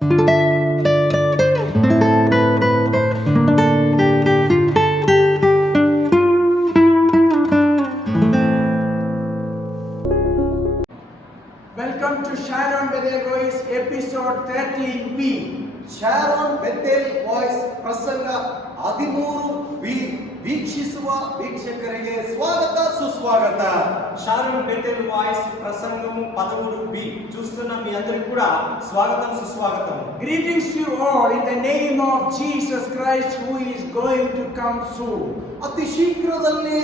Welcome to Sharon Bethel Voice episode 13B. Sharon Bethel Voice ಪ್ರಸಂಗ 13B ವೀಕ್ಷಿಸುವ ವೀಕ್ಷಕರಿಗೆ ಸ್ವಾಗತ ಸುಸ್ವಾಗತ. షారోన్ బెథెల్ వాయిస్ ప్రసంగము 13B చూస్తున్న మీ అందరికి కూడా స్వాగతం సుస్వాగతం. Greetings to you all in the name of Jesus Christ who is going to come soon. ಅತಿ ಶೀಘ್ರದಲ್ಲಿ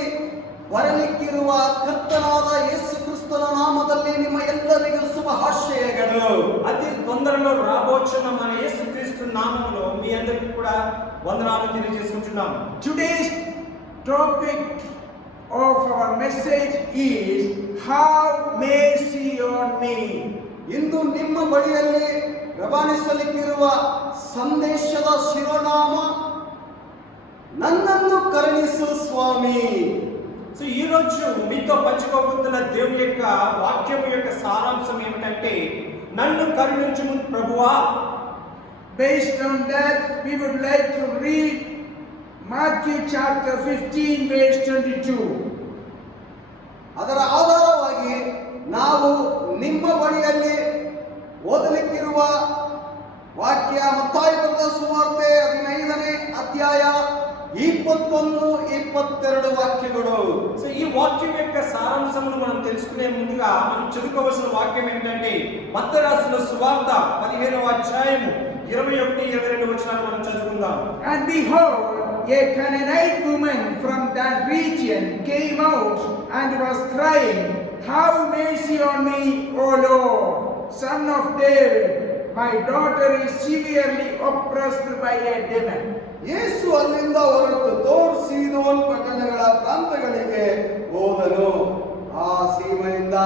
ಬರಲಿಕ್ಕಿರುವ ಕರ್ತನಾದ ಯೇಸು ಕ್ರಿಸ್ತನ ನಾಮದಲ್ಲಿ ನಿಮ್ಮ ಎಲ್ಲರಿಗೂ ಶುಭಾಶಯಗಳು. అతి తొందరలో రాబోచున్న మన యేసుక్రీస్తు నామములో మీ అందరికి కూడా వందనాలు తెలియజేసుకుంటున్నాం. Today's topic of our message is Have mercy on me. ಇಂದು ನಿಮ್ಮ ಬಳಿಯಲ್ಲಿ ರವಾನಿಸಲಿಕ್ಕಿರುವ ಸಂದೇಶದ ಶಿರೋನಾಮ ನನ್ನನ್ನು ಕರುಣಿಸು ಸ್ವಾಮಿ. సో ఈ రోజు మీతో పంచుకోబోతున్న దేవుని యొక్క వాక్యము యొక్క సారాంశం ఏమిటంటే నన్ను కరుణించుము ప్రభువా. Based on that, we would like to read Matthew chapter 15 verse 22. ಅದರ ಆಧಾರವಾಗಿ ನಾವು ನಿಮ್ಮ ಬಳಿಯಲ್ಲಿ ಓದಲಿಕ್ಕಿರುವ ವಾಕ್ಯ ಮತ್ತಾಯ ಬರೆದ ಸುವಾರ್ತೆ 15ನೇ ಅಧ್ಯಾಯ 21-22 వాక్యಗಳು. సో ఈ వాక్యం యొక్క సారాంశమును మనం తెలుసుకునే ముందుగా మనం చదువుకోవాల్సిన వాక్యం ఏంటంటే మత్తయి రాసిన సువార్త 15వ అధ్యాయము 21-22 వచనాలు మనం చదువుకుందాం. And behold, a Canaanite woman from that region came out and was crying, Have mercy on me, O Lord, son of David. My daughter is severely oppressed by a demon. ಯೇಸು ಅಲ್ಲಿಂದ ಹೊರಟು ತೋರ್ ಸೀದೋನ್ ಪಟ್ಟಣಗಳ ಪ್ರಾಂತಗಳಿಗೆ ಹೋದನು. ಆ ಸೀಮೆಯಿಂದ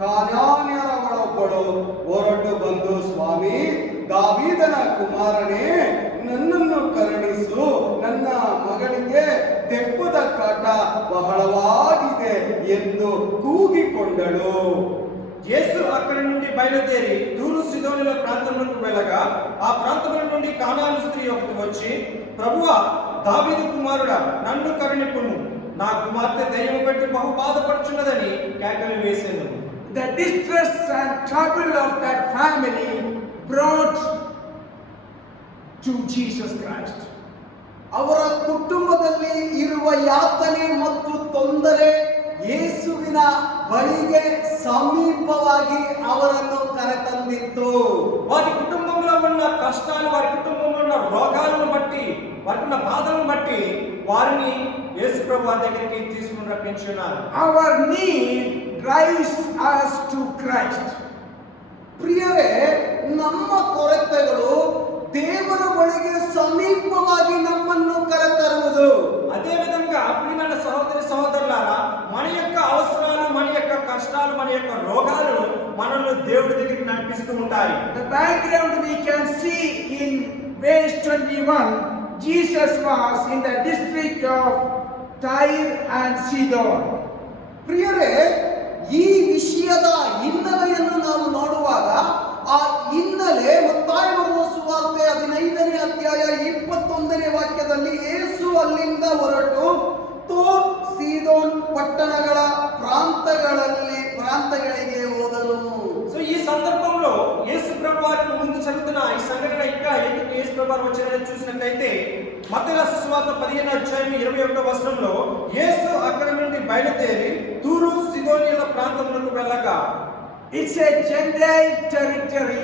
ಕಾನಾನ್ಯರವಳೊಬ್ಬಳು ಹೊರಟು ಬಂದು, ಸ್ವಾಮಿ, ದಾವೀದನ ಕುಮಾರನೇ, ನನ್ನನ್ನು ಕರುಣಿಸು, ನನ್ನ ಮಗಳಿಗೆ ದೆವ್ವದ ಕಾಟ ಬಹಳವಾಗಿದೆ ಎಂದು ಕೂಗಿಕೊಂಡಳು. యేసు అక్కడి నుండి బయలుదేరి తూరు సీదోనుల ప్రాంతంలోకి వెళ్ళగా ఆ ప్రాంతంలో నుండి కానాను స్త్రీ ఒకటి వచ్చి, ప్రభువా, దావీదు కుమారుడా, నన్ను కరుణింపుము, నా కుమార్తె దయ్యము పెట్టి బహు బాధపడుచున్నదని కేకలు వేసెను. The distress and trouble of that family brought to Jesus Christ. ಅವರ ಕುಟುಂಬದಲ್ಲಿ ಇರುವ ಯಾತನೆ ಮತ್ತು ತೊಂದರೆ ಯೇಸುವಿನ ಬಳಿಗೆ ಸಮೀಪವಾಗಿ ಅವರನ್ನು ಕರೆತಂದಿತ್ತು. వారి కుటుంబంలో ఉన్న కష్టాలు, వారి కుటుంబంలో ఉన్న రోగాలను బట్టి, వారికి ఉన్న బాధలను బట్టి వారిని యేసు ప్రభువు దగ్గరికి తీసుకుని రప్పించున్నారు. Our need drives us to Christ. ಪ್ರಿಯರೇ, ನಮ್ಮ ಕೊರತೆಗಳು ದೇವರ ಬಳಿಗೆ ಸಮೀಪವಾಗಿ ನಮ್ಮನ್ನು ಕರೆತರುವುದು. అదే విధంగా ప్రియమైన సహోదరి సహోదరులారా, మన యొక్క అవసరాలు, మన యొక్క కష్టాలు, మన యొక్క రోగాలు మనల్ని దేవుడి దగ్గరికి నడిపిస్తూ ఉంటాయి. The background we can see in verse 21, Jesus was in the district of Tyre and Sidon. ಪ್ರಿಯರೇ, ಈ ವಿಷಯದ ಹಿನ್ನೆಲೆಯನ್ನು ನಾವು ನೋಡುವಾಗ ಆ ಹಿನ್ನೆಲೆ ಮತ್ತಾಯ ಬರೆದ ಸುವಾರ್ತೆ 15ನೇ ಅಧ್ಯಾಯ 21ನೇ ವಾಕ್ಯದಲ್ಲಿ ಯೇಸು ಅಲ್ಲಿಂದ ಹೊರಟು ತೋರ್ ಸೀದೋನ್ ಪಟ್ಟಣಗಳ ಪ್ರಾಂತಗಳಿಗೆ ಹೋದನು. సో ఈ సందర్భంలో యేసు ప్రభు వారికి ముందు జరుగుతున్న ఈ సంఘటన ఇంకా ఎందుకు యేసు ప్రభు వారు వచ్చారని చూసినట్లయితే మత్తయి రాసిన సువార్త 15వ అధ్యాయం 21వ వచనంలో యేసు అక్కడి నుండి బయలుదేరి తూరు సీదోనియుల ప్రాంతములకు వెళ్ళగా, It's a Gentile territory,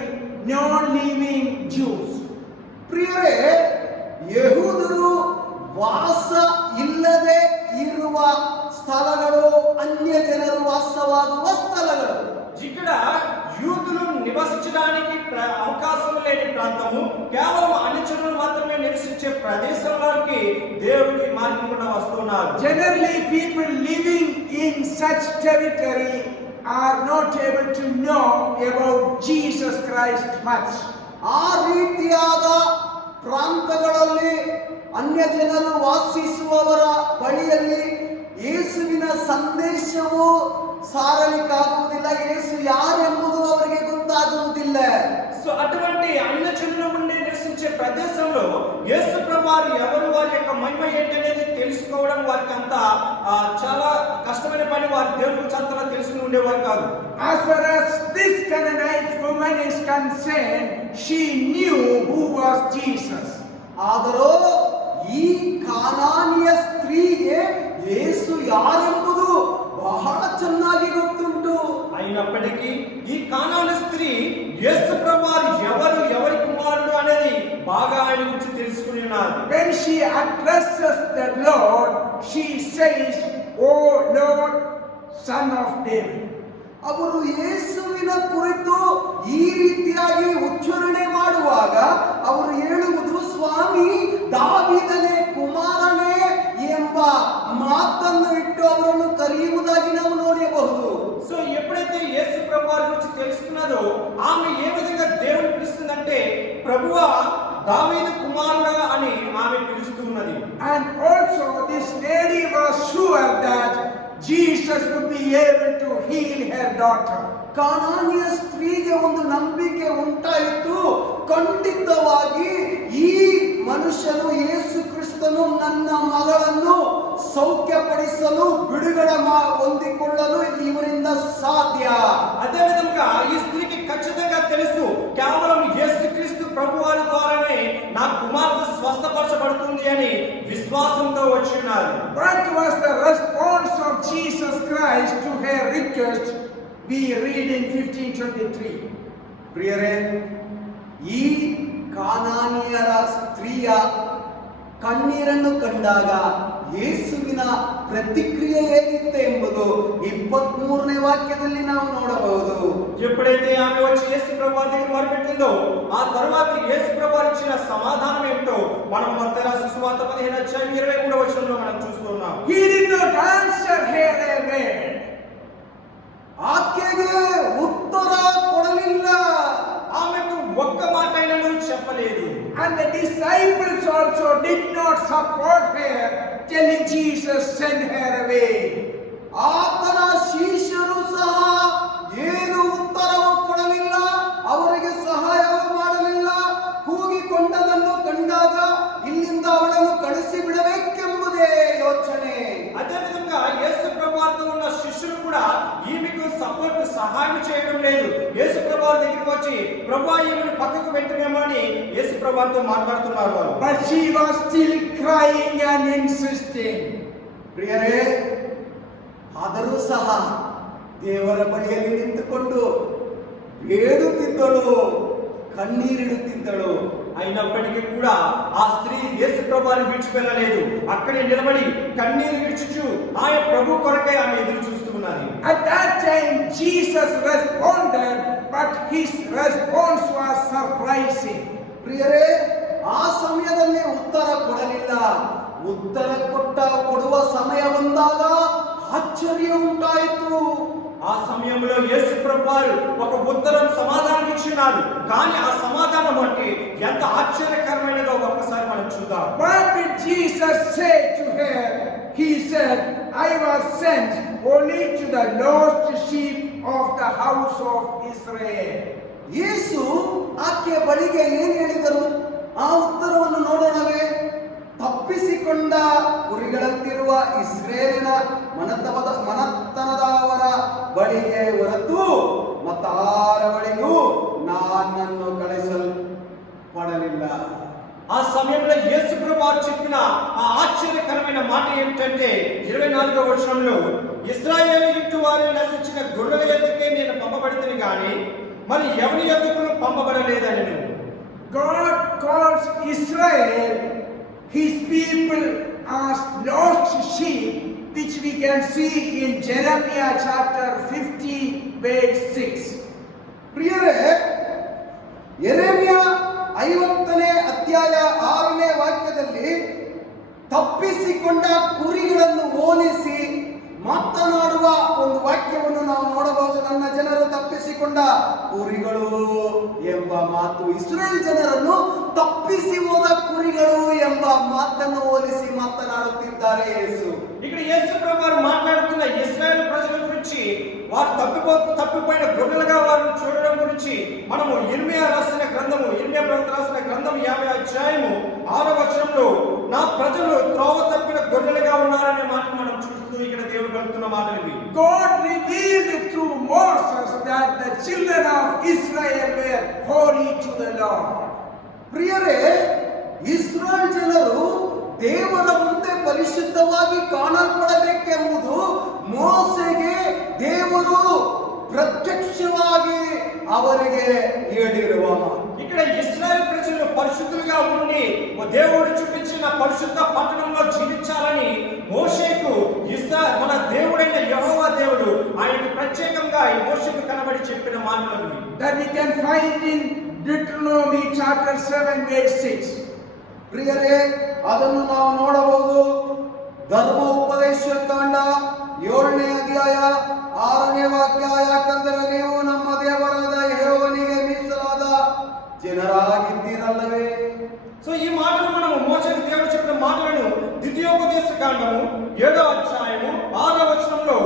non-living Jews. ಪ್ರಿಯರೇ, ಯಹೂದರು ವಾಸ ಇಲ್ಲದೆ ಇರುವ ಸ್ಥಳಗಳು, ಅನ್ಯ ಜನರು ವಾಸವಾಗುವ ಸ್ಥಳಗಳು. ఇక్కడ యూదులు నివసించడానికి అవకాశం లేని ప్రాంతము, కేవలం అన్యజనులు మాత్రమే నివసించే ప్రదేశంలోకి దేవుడి మార్గం గుండా వస్తున్నారు. Generally, people living in such territory are not able to know about Jesus Christ much. ಆ ರೀತಿಯಾದ ಪ್ರಾಂತಗಳಲ್ಲಿ ಅನ್ಯ ಜನರು ವಾಸಿಸುವವರ ಬಳಿಯಲ್ಲಿ ಯೇಸುವಿನ ಸಂದೇಶವು ಸಾರಲಿಕ್ಕಾಗುವುದಿಲ್ಲ. ಯೇಸು ಯಾರೆಂಬುದು ಅವರಿಗೆ ಗೊತ್ತಾಗುವುದಿಲ್ಲ. సో అటువంటి అన్యజనులు ఉండి నివసించే ప్రదేశంలో యేసు ప్రభువారు ఎవరు, వారి యొక్క మహిమ ఏంటనేది తెలుసుకోవడం వారికి అంత చాలా కష్టమైన పని. వారి దేవుని గురించి అంతలా తెలుసుకుని ఉండేవారు కాదు. As far as this Canaanite woman is concerned, she knew who was Jesus. ಆದರೂ ಈ ಕಾನಾನಿಯ ಸ್ತ್ರೀಗೆ ಯೇಸು ಯಾರೆಂಬುದು ಬಹಳ ಚೆನ್ನಾಗಿ ಗೊತ್ತುಂಟು. అయినప్పటికీ ఈ కానాను స్త్రీ యేసు ప్రభువారు ఎవరు, ఎవరి కుమారుడు అనేది బాగా ఆయన గురించి తెలుసుకుని ఉన్నారు. When she addresses the Lord, she says, "O Lord, Son of David." ಅವರು ಯೇಸುವಿನ ಕುರಿತು ಈ ರೀತಿಯಾಗಿ ಉಚ್ಚಾರಣೆ ಮಾಡುವಾಗ ಅವರು ಹೇಳುವುದು, ಸ್ವಾಮಿ ದಾವೀದನೇ ಕುಮಾರನೇ ಎಂಬ ಮಾತನ್ನು ಇಟ್ಟು ಅವರನ್ನು ಕರೆಯುವುದಾಗಿ ನಾವು ನೋಡಬಹುದು. సో ఎప్పుడైతే యేసు ప్రభువారి గురించి తెలుసుకున్నదో ఆమె ఏ విధంగా దేవుని పిలుస్తుందంటే, ప్రభువా దావీదు కుమారుడా అని ఆమె పిలుస్తూ ఉన్నది. And also this lady was sure that Jesus would be able to heal her daughter. ಕಾನಾನಿಯ ಸ್ತ್ರೀಗೆ ಒಂದು ನಂಬಿಕೆ ಉಂಟಾಯಿತು, ಖಂಡಿತವಾಗಿ ಈ ಮನುಷ್ಯನು ಯೇಸು ಕ್ರಿಸ್ತನು ನನ್ನ ಮಗಳನ್ನು ಸೌಖ್ಯಪಡಿಸಲು ಬಿಡುಗಡೆ ಹೊಂದಿಕೊಳ್ಳಲು ಇವರಿಂದ ಸಾಧ್ಯ. అదే విధంగా ఈ స్త్రీకి ఖచ్చితంగా తెలుసు, కేవలం యేసుక్రీస్తు ప్రభువారి ద్వారానే నా కుమార్తె స్వస్థపరచబడుతుంది అని విశ్వాసంతో వచ్చి ఉన్నారు. What was the response of Jesus Christ to her request? We read in 15:23. ಪ್ರಿಯರೇ, ಈ ಕಾನಾನಿಯರ ಸ್ತ್ರೀಯ ಕಣ್ಣೀರನ್ನು ಕಂಡಾಗ ಯೇಸುವಿನ ಪ್ರತಿಕ್ರಿಯೆ ಹೇಗಿತ್ತು ಎಂಬುದು 23ನೇ ವಾಕ್ಯದಲ್ಲಿ ನಾವು ನೋಡಬಹುದು. ఎప్పుడైతే ఆమె వచ్చి యేసు ప్రభువారి దగ్గర మొరపెట్టిందో ఆ తర్వాత యేసు ప్రభువారు ఇచ్చిన సమాధానం ఏమిటో మనం మత్తయి రాసిన సువార్త 15:23వ వచనంలో మనం చూస్తున్నాం. He did not answer her a word. ಆಕೆಗೆ ಉತ್ತರ ಕೊಡಲಿಲ್ಲ. ఆమెకు ఒక్క మాట అయినను చెప్పలేదు. And the disciples also did not support her, telling Jesus, "Send her away." ಆತನ ಶಿಷ್ಯರು ಸಹ ಏನು ಉತ್ತರವು ಕೊಡಲಿಲ್ಲ, ಅವರಿಗೆ ಸಹಾಯ ಮಾಡಲಿಲ್ಲ. ಕೂಗಿಕೊಂಡದನ್ನು ಕಂಡಾಗ ಇಲ್ಲಿಂದ ಅವಳನ್ನು ಕಳಿಸಿ ಬಿಡಬೇಕೆಂಬುದೇ ಯೋಚನೆ. అదే విధంగా యేసు ప్రభువారితో ఉన్న శిష్యులు కూడా ఈమెకు సహాయం చేయడం లేదు. యేసు ప్రభువారి దగ్గరికి వచ్చి ప్రభువా ఈమెను పక్కకు పెట్టమేమో అని యేసు ప్రభువారితో మాట్లాడుతున్నారు వాళ్ళు. But she was still crying and insisting. ಪ್ರಿಯರೇ, ಆದರೂ ಸಹ ದೇವರ ಬಳಿಯಲ್ಲಿ ನಿಂತುಕೊಂಡು ಬೇಡುತ್ತಿದ್ದಳು, ಕಣ್ಣೀರಿಡುತ್ತಿದ್ದಳು. అయినప్పటికీ కూడా ఆ స్త్రీ యేసు ప్రభువారిని విడిచిపెళ్ళలేదు. అక్కడే నిలబడి కన్నీరు విడిచుచు ఆయన ప్రభు కొరకై ఆమె ఎదురు చూస్తూ ఉన్నది. At that time Jesus responded, but his response was surprising. ಪ್ರಿಯರೇ, ಆ ಸಮಯದಲ್ಲಿ ಉತ್ತರ ಕೊಡಲಿಲ್ಲ. ಉತ್ತರ ಕೊಡುವ ಸಮಯ ಬಂದಾಗ ಆಶ್ಚರ್ಯ ಉಂಟಾಯಿತು. ఆ సమయంలో యేసు ప్రభువారు ఒక ఉత్తరం సమాధానం ఇచ్చినారు. కానీ ఆ సమాధానం అంటే ఎంత ఆశ్చర్యకరమైనదో ఒక్కసారి మనం చూద్దాం. What did Jesus say to her? He said, "I was sent only to the lost sheep of the house of Israel." ಯೇಸು ಆಕೆ ಬಳಿಗೆ ಏನು ಹೇಳಿದರು? ಆ ಉತ್ತರವನ್ನು ನೋಡೋಣವೇ? ತಪ್ಪಿಸಿಕೊಂಡ ಕುರಿಗಳಂತಿರುವ ಇಸ್ರೇಲಿನ ಮನತನದವರ ಬಳಿಗೆ ಹೊರತು ಮತ್ತಾರ ಬಳಿಗೂ ನನ್ನನ್ನು ಕಳಿಸಲ್ಪಡಲಿಲ್ಲ. ఆ సమయంలో యేసు ప్రభువారు చెప్పిన ఆ ఆశ్చర్యకరమైన మాట ఏమిటంటే 24వ వచనంలో, ఇశ్రాయేలు ఇంటి వారిని నశించిన గొర్రెల యొద్దకే నేను పంపబడితిని గాని మరి ఎవరి యొద్దకును పంపబడలేదని. God calls Israel his people as lost sheep, which we can see in Jeremiah chapter 50 verse 6. ಪ್ರಿಯರೇ, ಯೆರೆಮೀಯ 50ನೇ ಅಧ್ಯಾಯ 6ನೇ ವಾಕ್ಯದಲ್ಲಿ ತಪ್ಪಿಸಿಕೊಂಡ ಕುರಿಗಳನ್ನು ಹೋಲಿಸಿ ಮಾತನಾಡುವ ಒಂದು ವಾಕ್ಯವನ್ನು ನಾವು ನೋಡಬಹುದು. ನನ್ನ ಜನರು ತಪ್ಪಿಸಿಕೊಂಡ ಕುರಿಗಳು ಎಂಬ ಮಾತು ಇಸ್ರೇಲ್ ಜನರನ್ನು ತಪ್ಪಿಸಿ ಹೋದ ಕುರಿಗಳು ಎಂಬ ಮಾತನ್ನು ಹೋಲಿಸಿ ಮಾತನಾಡುತ್ತಿದ್ದಾರೆ ಯೇಸು. ఇక్కడ యేసు ప్రభువారు మాట్లాడుతున్న ఇశ్రాయేలు ప్రజల గురించి, వారు తప్పిపోయిన గొర్రెలుగా వారిని చూడడం గురించి మనము ఇర్మియా రాసిన సామెతలు రాసిన గ్రంథం 50 అధ్యాయము 6వ వచనంలో నా ప్రజలు త్రోవ తప్పిన గొర్రెలుగా ఉన్నారనే మాట మనం చూస్తూ ఇక్కడ దేవుడు పలుకుతున్న మాటలు ఇవి. God revealed through Moses that the children of Israel were holy to the Lord. ಪ್ರಿಯರೇ, ಇಸ್ರಾಯೇಲ್ ಜನರು ದೇವರ ಮುಂದೆ ಪರಿಶುದ್ಧವಾಗಿ ಕಾಣಲ್ಪಡಬೇಕೆಂಬುದು ಮೋಸೆಗೆ ದೇವರು ప్రత్యక్షವಾಗಿ అవರಿಗೆ ಹೇಳಿರುವ ఇక్కడ ఇశ్రాయేల్ ప్రజలు పరిశుద్ధులుగా ఉండి దేవుడు చూపించిన పరిశుద్ధ పట్టణంలో జీవించాలని మోషేకు మన దేవుడైన యెహోవా దేవుడు ఆయనకు ప్రత్యేకంగా ఈ మోషేకు కనబడి చెప్పిన మాటలు that we can find in Deuteronomy chapter 7 verse 6. ಪ್ರಿಯರೇ, ಅದನ್ನು ನಾವು ನೋಡಬಹುದು ಧರ್ಮ ಉಪದೇಶ ಕಾಂಡ 7ನೇ ಅಧ್ಯಾಯ 6ನೇ ವಾಕ್ಯ. ಯಾಕಂದರೆ ನೀವು ನಮ್ಮ ದೇವರಾದ ಯೆಹೋವನಿಗೆ ಮೀಸಲಾದ ಜನರಾಗಿದ್ದೀರಲ್ಲವೇ. సో ఈ మాటలు మనము మోషేకు దేవుడు చెప్పిన మాటలను ద్వితీయోపదేశ కాండము 7వ అధ్యాయము 6వ వచనంలో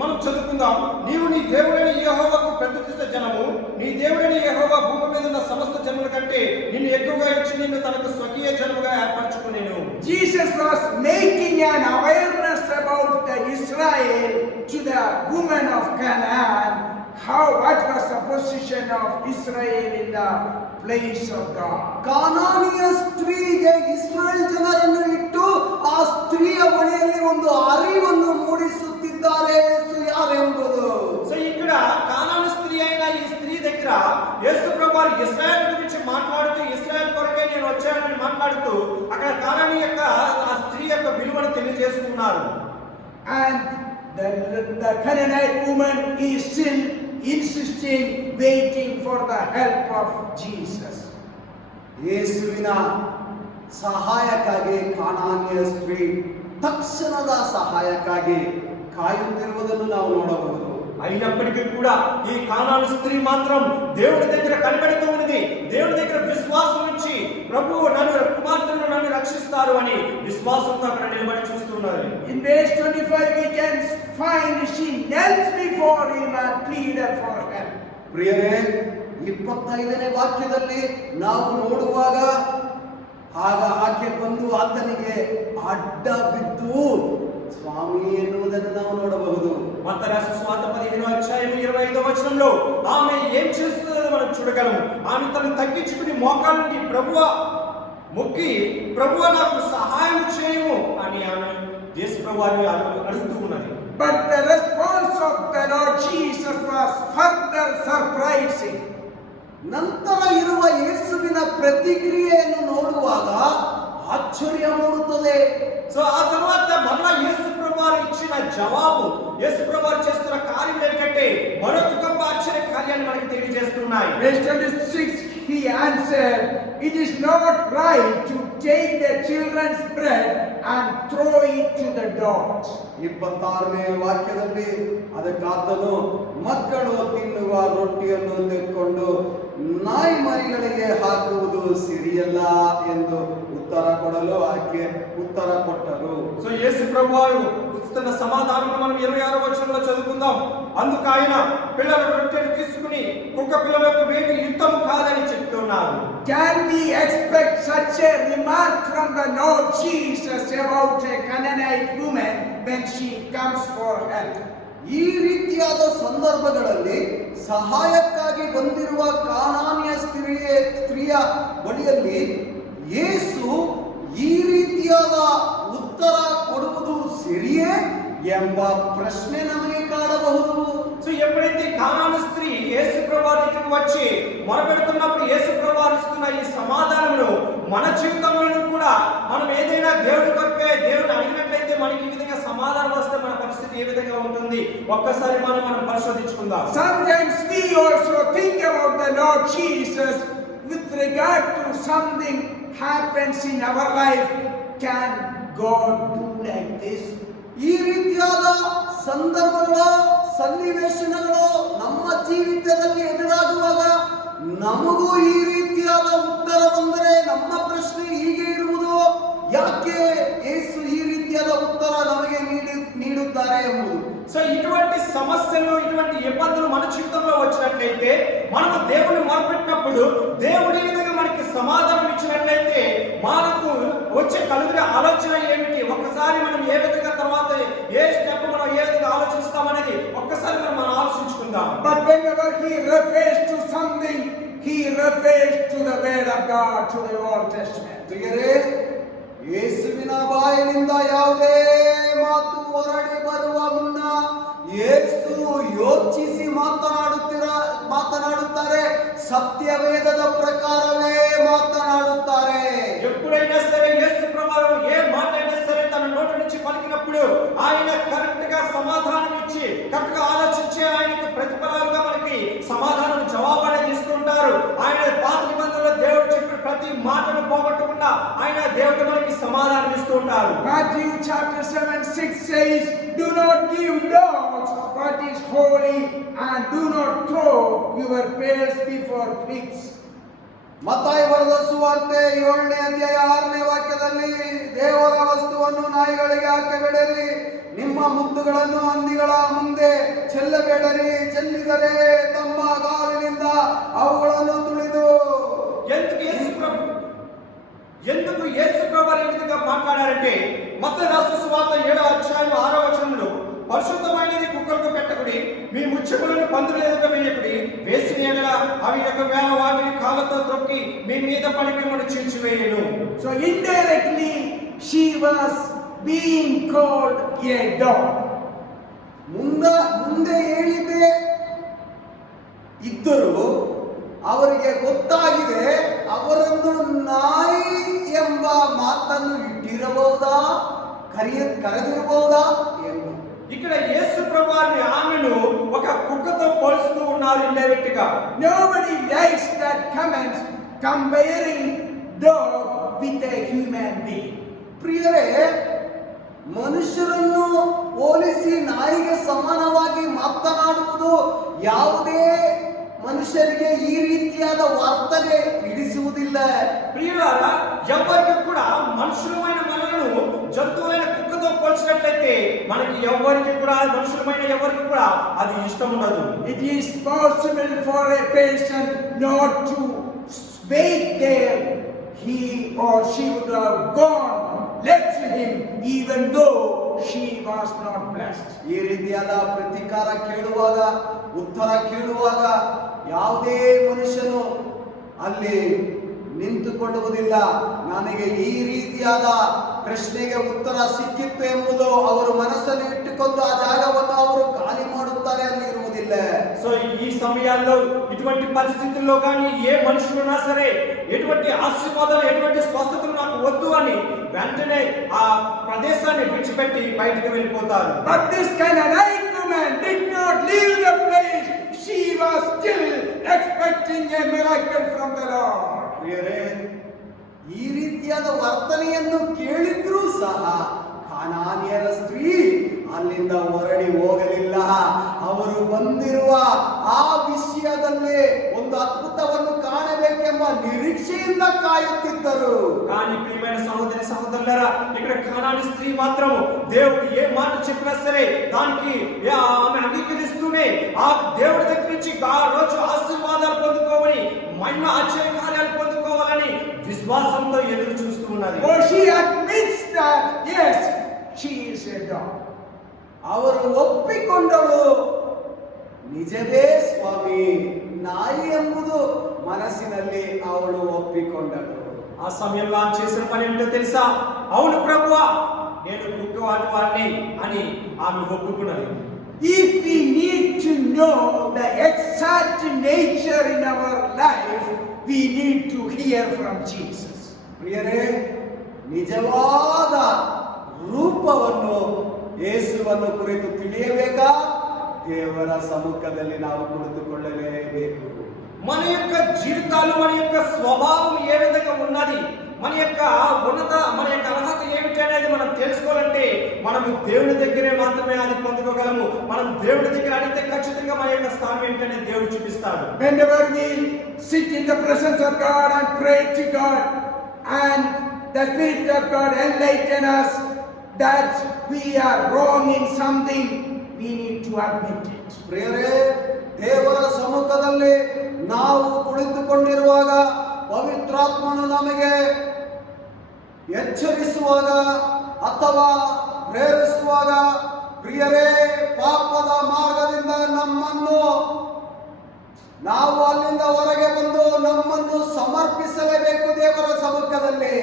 మనం చదువుకుందాం. నీవు నీ దేవుడైన యెహోవాకు ప్రతిష్ఠిత జనము, నీ దేవుడైన యెహోవా భూమి మీద ఉన్న సమస్త జనుల కంటే నిన్ను ఎక్కువగా ఇచ్చి నిన్ను తనకు స్వకీయ జనముగా ఏర్పరచుకునేను. Jesus was making an awareness about the Israel to the women of Canaan, what was the position of Israel in the place of God. ಕಾನಾನಿಯ ಸ್ತ್ರೀಗೆ ಇಸ್ರಾಯೇಲ್ ಜನರನ್ನು ಇಟ್ಟು ಆ ಸ್ತ್ರೀಯ ಬಳಿಯಲ್ಲಿ ಒಂದು ಅರಿವನ್ನು ಮೂಡಿಸುತ್ತಿದ್ದಾರೆ ಯಾರೆಂಬುದು. సో ఇక్కడ కానాను స్త్రీ అయిన ఈ స్త్రీ దగ్గర యేసు ప్రభువు ఇశ్రాయేల్ గురించి మాట్లాడుతూ ఇశ్రాయేల్ కొరకే నేను వచ్చానని మాట్లాడుతూ అక్కడ కానాను యొక్క ఆ స్త్రీ యొక్క విలువను తెలియజేస్తున్నారు. And the Canaanite woman is still insisting, waiting for the help of Jesus. ಯೇಸುವಿನ ಸಹಾಯಕ್ಕಾಗಿ ಕಾನಾನಿಯ ಸ್ತ್ರೀ ತಕ್ಷಣದ ಸಹಾಯಕ್ಕಾಗಿ ಕಾಯುತ್ತಿರುವುದನ್ನು ನಾವು ನೋಡಬಹುದು. అయినప్పటికీ కూడా ఈ కానాను స్త్రీ మాత్రం దేవుడి దగ్గర కనిపెడుతూ ఉన్నది. దేవుడి దగ్గర విశ్వాసం ఉంచి ప్రభువు నన్ను రక్షిస్తారు అని విశ్వాసంతో అక్కడ నిలబడి చూస్తున్నారు. In verse 25 we can find she knelt before him and pleaded for help. ಪ್ರಿಯರೇ, 25ನೇ ವಾಕ್ಯದಲ್ಲಿ ನಾವು ನೋಡುವಾಗ ಆಗ ಆಕೆ ಬಂದು ಆತನಿಗೆ ಅಡ್ಡ ಬಿದ್ದು స్వామి ఎన్నుವುದನ್ನು ನಾವು ನೋಡಬಹುದು. మత్తయి రాసిన సువార్త 15వ అధ్యాయం 25వ వచనంలో ఆమె ఏం చేస్తుందో మనం చూడగలము. ఆమె తను తగ్గించుకుని మోకాళ్ళకి ప్రభువా మొక్కి ప్రభువా నాకు సహాయం చేయము అని ఆమె యేసు ప్రభువుని అడుగుతూ ఉన్నది. But the response of the Lord Jesus was further surprising. ನಂತರ ಇರುವ ಯೇಸುವಿನ ಪ್ರತಿಕ್ರಿಯೆಯನ್ನು ನೋಡುವಾಗ ఆశ్చర్య మూడుతుంది. సో ఆ తర్వాత మరలా యేసు ప్రభువారు ఇచ్చిన జవాబు, యేసు ప్రభువారు చేస్తున్న కార్యం ఏంటంటే మరొక గొప్ప ఆశ్చర్య కార్యాన్ని మనకి తెలియజేస్తున్నాయి. Verse 26 he answered, it is not right to take the children's bread and throw it to the dogs. 26ನೇ ವಾಕ್ಯದಲ್ಲಿ ಅದಕ್ಕಾತನು ಮಕ್ಕಳು ತಿನ್ನುವ ರೊಟ್ಟಿಯನ್ನು ತೆಗೆದುಕೊಂಡು ನಾಯಿ ಮರಿಗಳಿಗೆ ಹಾಕುವುದು ಸರಿಯಲ್ಲ ಎಂದು ಉತ್ತರ ಕೊಡಲು ಆಕೆ ಉತ್ತರ ಕೊಟ್ಟರು. సో యేసు ప్రభువారు ఇస్తున్న సమాధానం మనం 26వ వచనంలో చదువుకుందాం. అందుకు ఆయన పిల్లల రొట్టెను తీసుకుని కుక్క పిల్లలకు వేటి యుద్ధం కాదని చెప్తున్నారు. Can we expect such a remark from the Lord Jesus about a Canaanite woman when she comes for help? ಈ ರೀತಿಯಾದ ಸಂದರ್ಭಗಳಲ್ಲಿ ಸಹಾಯಕ್ಕಾಗಿ ಬಂದಿರುವ ಕಾನಾನಿಯ ಸ್ತ್ರೀಯ ಬಳಿಯಲ್ಲಿ ಯೇಸು ಈ ರೀತಿಯಾದ ಉತ್ತರ ಕೊಡುವುದು ಸರಿಯೇ ಎಂಬ ಪ್ರಶ್ನೆ ನಮಗೆ ಕಾಡಬಹುದು. సో ఎప్పుడైతే కానాను స్త్రీ యేసు ప్రభువారి దగ్గరికి వచ్చి మొరపెడుతున్నప్పుడు యేసు ప్రభువారు ఇస్తున్న ఈ సమాధానంలో మన జీవితంలో కూడా మనం ఏదైనా దేవుడి కొరకే దేవుని అడిగినట్లయితే మనకి ఈ విధంగా సమాధానం వస్తే మన పరిస్థితి ఏ విధంగా ఉంటుంది ఒక్కసారి మనం పరిశోధించుకుందాం. Sometimes we also think about the Lord Jesus with regard to something happens in our life. Can God do like this? ಈ ರೀತಿಯಾದ ಸಂದರ್ಭಗಳು ಸನ್ನಿವೇಶಗಳು ನಮ್ಮ ಜೀವಿತದಲ್ಲಿ ಎದುರಾಗುವಾಗ ನಮಗೂ ಈ ರೀತಿಯಾದ ಉತ್ತರ ಬಂದರೆ ನಮ್ಮ ಪ್ರಶ್ನೆ ಹೀಗೆ ಇರುವುದು, ಯಾಕೆ ಯೇಸು ಈ ರೀತಿಯಾದ ಉತ್ತರ ನಮಗೆ ನೀಡುತ್ತಾರೆ ಎಂಬುದು. సో ఇటువంటి సమస్యలు ఇటువంటి ఇబ్బందులు మన జీవితంలో వచ్చినట్లయితే మనము దేవుని మొరపెట్టినప్పుడు దేవుడి విధంగా మనకి సమాధానం ఇచ్చినట్లయితే మనకు వచ్చే కలిగిన ఆలోచన ఏమిటి? ఒక్కసారి మనం ఏ విధంగా తర్వాత ఏ స్టెప్ మనం ఏ విధంగా ఆలోచిస్తామనేది ఒక్కసారి మనం ఆలోచించుకుందాం. But whenever he refers to something, he refers to the word of God, to the Old Testament. ಪ್ರಿಯರೇ, ಯೇಸುವಿನ ಬಾಯಿನಿಂದ ಯಾವುದೇ ಮಾತು ಹೊರಡಿ ಬರುವ ಮುನ್ನ ಯೇಸು ಯೋಚಿಸಿ ಮಾತನಾಡುತ್ತಾರೆ, ಸತ್ಯವೇದದ ಪ್ರಕಾರವೇ ಮಾತನಾಡುತ್ತಾರೆ. ఎప్పుడైనా సరే యేసు ప్రభువు ఏ మాట అయినా సరే తన నోటి నుంచి పలికినప్పుడు ఆయన కరెక్ట్ గా సమాధానం ఇచ్చి కరెక్ట్ గా ఆలోచించి ఆయనకు ప్రతిఫలాలుగా మనకి సమాధానం జవాబు అనేది ఇస్తుంటారు. ఆయన పాత నిబంధనలో దేవుడు చెప్పిన ప్రతి మాటను పోగొట్టకుండా ఆయన దేవుడు మనకి సమాధానం ఇస్తూ ఉంటారు. Matthew chapter 7:6 says, "Do not give dogs what is holy, and do not throw your pearls before pigs." ಮತ್ತಾಯ ಬರೆದ ಸುವಾರ್ತೆ 7ನೇ ಅಧ್ಯಾಯ 6ನೇ ವಾಕ್ಯದಲ್ಲಿ, ದೇವರ ವಸ್ತುವನ್ನು ನಾಯಿಗಳಿಗೆ ಹಾಕಬೇಡಿರಿ, ನಿಮ್ಮ ಮುತ್ತುಗಳನ್ನು ಹಂದಿಗಳ ಮುಂದೆ ಚೆಲ್ಲಬೇಡರಿ, ಚೆಲ್ಲಿದರೆ ತಮ್ಮ ಕಾಲಿನಿಂದ ಅವುಗಳನ್ನು ತುಳಿದು. ఎందుకు యేసు ప్రభువు ఈ విధంగా మాట్లాడారంటే మత్తయి రాసిన సువార్త 7వ అధ్యాయం 6వ వచనంలో, పరిశుద్ధమైనది కుక్కలకు పెట్టకుడి, మీ ముచ్చెములను పందుల ఎదుట వేయకుడి, వేసిన ఎడల అవి ఒకవేళ వాటిని కాళ్ళతో త్రొక్కి మీ మీద పడి మిమ్మల్ని చీల్చివేయును. So indirectly she was being called a dog. ಮುಂದೆ ಹೇಳಿದೆ ಇದ್ದರೂ ಅವರಿಗೆ ಗೊತ್ತಾಗಿದೆ ಅವರನ್ನು ನಾಯಿ ಎಂಬ ಮಾತನ್ನು ಇಟ್ಟಿರಬಹುದಾ, ಕರೆದಿರಬಹುದಾ ಎಂದು. ఇక్కడ యేసు ప్రభువారిని ఆమెను ఒక కుక్కతో పోల్చుతూ ఉన్నారు ఇండైరెక్ట్ గా. Nobody likes that comment comparing dog with a human being. ಪ್ರಿಯರೇ, ಮನುಷ್ಯರನ್ನು ಹೋಲಿಸಿ ನಾಯಿಗೆ ಸಮಾನವಾಗಿ ಮಾತನಾಡುವುದು ಯಾವುದೇ ಮನುಷ್ಯರಿಗೆ ಈ ರೀತಿಯಾದ ವರ್ತನೆ ಹಿಡಿಸುವುದಿಲ್ಲ. ప్రియులారా, ఎవరికి కూడా మనుషులమైన మనలను జంతువులైన కుక్కతో పోల్చినట్లయితే మనకి ఎవరికి కూడా మనుషులమైన ఎవరికి కూడా అది ఇష్టం ఉండదు. It is possible for a person not to wait there. He or she would have gone, left him, even though she was not blessed. ಈ ರೀತಿಯಾದ ಪ್ರತಿಕಾರ ಕೇಳುವಾಗ, ಉತ್ತರ ಕೇಳುವಾಗ ಯಾವುದೇ ಮನುಷ್ಯನು ಅಲ್ಲಿ ನಿಂತುಕೊಳ್ಳುವುದಿಲ್ಲ. ನನಗೆ ಈ ರೀತಿಯಾದ ಪ್ರಶ್ನೆಗೆ ಉತ್ತರ ಸಿಕ್ಕಿತ್ತು ಎಂಬುದು ಅವರು ಮನಸ್ಸಲ್ಲಿ ಇಟ್ಟುಕೊಂಡು ಆ ಜಾಗವನ್ನು ಅವರು ಖಾಲಿ ಮಾಡುತ್ತಾರೆ, ಅಲ್ಲಿ ಇರುವುದಿಲ್ಲ. సో ఈ సమయాల్లో ఇటువంటి పరిస్థితుల్లో కానీ ఏ మనుషులున్నా సరే ఎటువంటి ఆశీర్వాదాలు ఎటువంటి స్వస్థతలు నాకు వద్దు అని వెంటనే ఆ ప్రదేశాన్ని విడిచిపెట్టి బయటకు వెళ్ళిపోతారు. But this Canaanite woman did not leave the place. She was still expecting a miracle from the Lord. ಪ್ರಿಯರೇ, ಈ ರೀತಿಯಾದ ವರ್ತನೆಯನ್ನು ಕೇಳಿದ್ರೂ ಸಹ ಕಾನಾನ್ಯರ ಸ್ತ್ರೀ ಅಲ್ಲಿಂದ ಹೊರಡಿ ಹೋಗಲಿಲ್ಲ. ಅವರು ಬಂದಿರುವ ಆ ವಿಷಯದಲ್ಲಿ ಒಂದು ಅದ್ಭುತವನ್ನು ಕಾಣಬೇಕೆಂಬ ನಿರೀಕ್ಷೆಯಿಂದ ಕಾಯುತ್ತಿದ್ದರು. కానీ ప్రియమైన సహోదరి సహోదరులారా, ఇక్కడ కానాని స్త్రీ మాత్రం దేవుడు ఏ మాట చెప్పినా సరే దానికి ఆమె అంగీకరిస్తూనే ఆ దేవుడి దగ్గర నుంచి ఆ రోజు ఆశీర్వాదాలు పొందుకోవాలి, మహిమ ఆశ్చర్య కార్యాలు పొందుకోవాలని విశ్వాసంతో ఎదురు చూస్తూ ఉన్నది. For she admits that yes, she is a dog. ಅವರು ಒಪ್ಪಿಕೊಂಡಳು, ನಿಜವೇ ಸ್ವಾಮಿ, ನಾಯಿ ಎಂಬುದು ಮನಸ್ಸಿನಲ್ಲಿ ಅವಳು ಒಪ್ಪಿಕೊಂಡಳು. ఆ సమయంలో ఆమె చేసిన పని ఏంటో తెలుసా? అవును ప్రభువా, నేను కుక్క వాటిని అని ఆమె ఒప్పుకున్నది. If we need to know the exact nature in our life, we need to hear from Jesus. ಪ್ರಿಯರೇ, ನಿಜವಾದ ರೂಪವನ್ನು ಯೇಸುವನ್ನು ಕುರಿತು ತಿಳಿಯಬೇಕಾ? ದೇವರ ಸಮ್ಮುಖದಲ್ಲಿ ನಾವು ಕುಳಿತುಕೊಳ್ಳಲೇಬೇಕು. మన యొక్క జీవితాలు, మన యొక్క స్వభావం ఏ విధంగా ఉన్నది, మన యొక్క మన యొక్క అర్హత ఏమిటి అనేది మనం తెలుసుకోవాలంటే మనము దేవుడి దగ్గరే మాత్రమే అది పొందుకోగలము. మనం దేవుడి దగ్గర అడిగితే ఖచ్చితంగా మన యొక్క స్థానం ఏంటనే దేవుడు చూపిస్తాడు. Whenever we sit in the presence of God and pray to God, and the Spirit of God enlighten us that we are wrong in something, we need to admit it. ಪ್ರಿಯರೇ, ದೇವರ ಸಮ್ಮುಖದಲ್ಲಿ ನಾವು ಕುಳಿತುಕೊಂಡಿರುವಾಗ ಪವಿತ್ರ ಪವಿತ್ರಾತ್ಮನು ನಮಗೆ ಎಚ್ಚರಿಸುವಾಗ ಅಥವಾ ಪ್ರೇರಿಸುವಾಗ, ಪ್ರಿಯರೇ, ಪಾಪದ ಮಾರ್ಗದಿಂದ ನಮ್ಮನ್ನು ನಾವು ಅಲ್ಲಿಂದ ಹೊರಗೆ ಬಂದು ನಮ್ಮನ್ನು సమర్పించలేಬೇಕು దేవర సముఖದಲ್ಲಿ.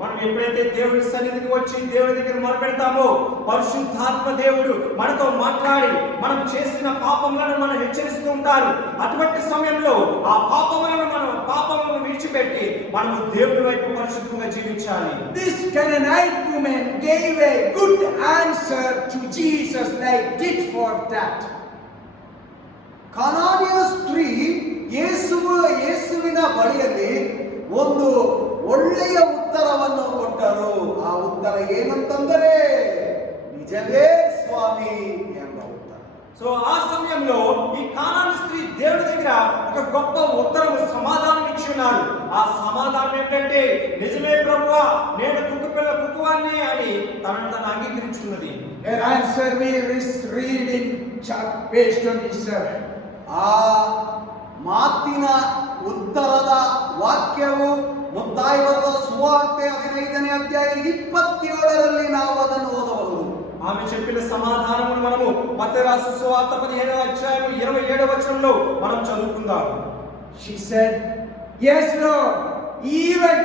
మనం ఎప్పుడైతే దేవుని సన్నిధికి వచ్చి దేవుని దగ్గర మొరపెడతామో, పరిశుద్ధాత్మ దేవుడు మనతో మాట్లాడి మనం చేసిన పాపములను మనం హెచ్చరిస్తూ ఉంటారు. అటువంటి సమయంలో ఆ పాపములను విడిచిపెట్టి మనము దేవుని వైపు పరిశుద్ధంగా జీవించాలి. This Canaanite woman gave a good answer to Jesus like tit for tat. ಕಾನಾನಿಯ ಸ್ತ್ರೀ ಯೇಸುವಿನ ಬಳಿಯಲ್ಲಿ ಒಂದು ಒಳ್ಳೆಯ ಉತ್ತರವನ್ನು ಕೊಟ್ಟರು. ಆ ಉತ್ತರ ಏನಂತಂದರೆ, ನಿಜವೇ ಸ್ವಾಮಿ ಎಂಬ ಉತ್ತರ. సో ఆ సమయంలో ఈ కానాను స్త్రీ దేవుని దగ్గర ఒక గొప్ప ఉత్తరము సమాధానం ఇచ్చున్నారు. ఆ సమాధానం ఏంటంటే, నిజమే ప్రభువా, నేను కుక్కవాన్ని అని తనను అంగీకరించున్నది. Her answer we read in page 27. ಆ ಮಾತಿನ ಉತ್ತರದ ವಾಕ್ಯವು ಮತ್ತಾಯ ಬರೆದ ಸುವಾರ್ತೆ 15ನೇ ಅಧ್ಯಾಯ 27ರಲ್ಲಿ ನಾವು ಅದನ್ನು ಓದಬಹುದು. ఆమె చెప్పిన సమాధానమును మనము మత్తయి రాసిన సువార్త 15వ అధ్యాయం 27వ వచనంలో మనం చదువుకుందాం. She said, "Yes, Lord, even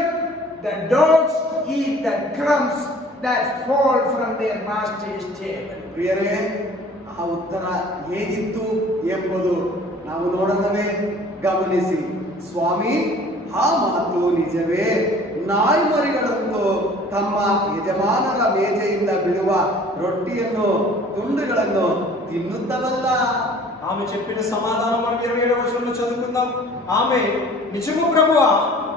the dogs eat the crumbs that fall from their master's table." ಪ್ರಿಯರೇ, ಆ ಉತ್ತರ ಹೇಗಿತ್ತು ಎಂಬುದು ನಾವು ನೋಡೋಣವೇ? ಗಮನಿಸಿ. ಸ್ವಾಮಿ, ಆ ಮಾತು ನಿಜವೇ. ನಾಯಿಮರಿಗಳಂತೂ ತಮ್ಮ ಯಜಮಾನರ ಮೇಜೆಯಿಂದ ಬಿಡುವ ರೊಟ್ಟಿಯನ್ನು ತುಂಡುಗಳನ್ನು ತಿನ್ನುತ್ತವಲ್ಲ. ఆమె చెప్పిన సమాధానం మనం 27వ వచనంలో చదువుకుందాం. ఆమె, నిజము ప్రభువా,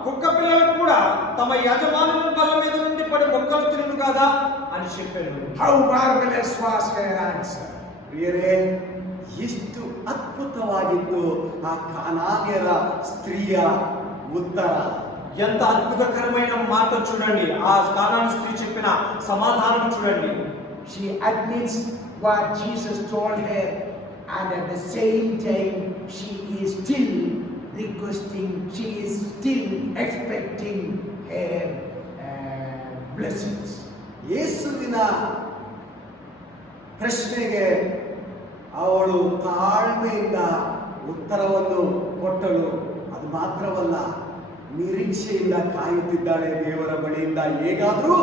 కుక్క పిల్లలు కూడా తమ యజమానుల బల్ల మీద నుండి పడి మొక్కలు తినును కదా అని చెప్పాను. How marvelous was her answer. ಪ್ರಿಯರೇ, ಎಷ್ಟು ಅದ್ಭುತವಾಗಿತ್ತು ಆ ಕಾನಾನ್ಯರ ಸ್ತ್ರೀಯ ಉತ್ತರ. ఎంత అద్భుతకరమైన మాట చూడండి. ఆ కానాను స్త్రీ చెప్పిన సమాధానం చూడండి. She admits what Jesus told her, and at the same time she is still requesting, she is still expecting her blessings. ಯೇಸುವಿನ ಪ್ರಶ್ನೆಗೆ ಅವಳು ತಾಳ್ಮೆಯಿಂದ ಉತ್ತರವನ್ನು ಕೊಟ್ಟಳು. ಅದು ಮಾತ್ರವಲ್ಲ, ನಿರೀಕ್ಷೆಯಿಂದ ಕಾಯುತ್ತಿದ್ದಾಳೆ ದೇವರ ಬಳಿಯಿಂದ ಹೇಗಾದರೂ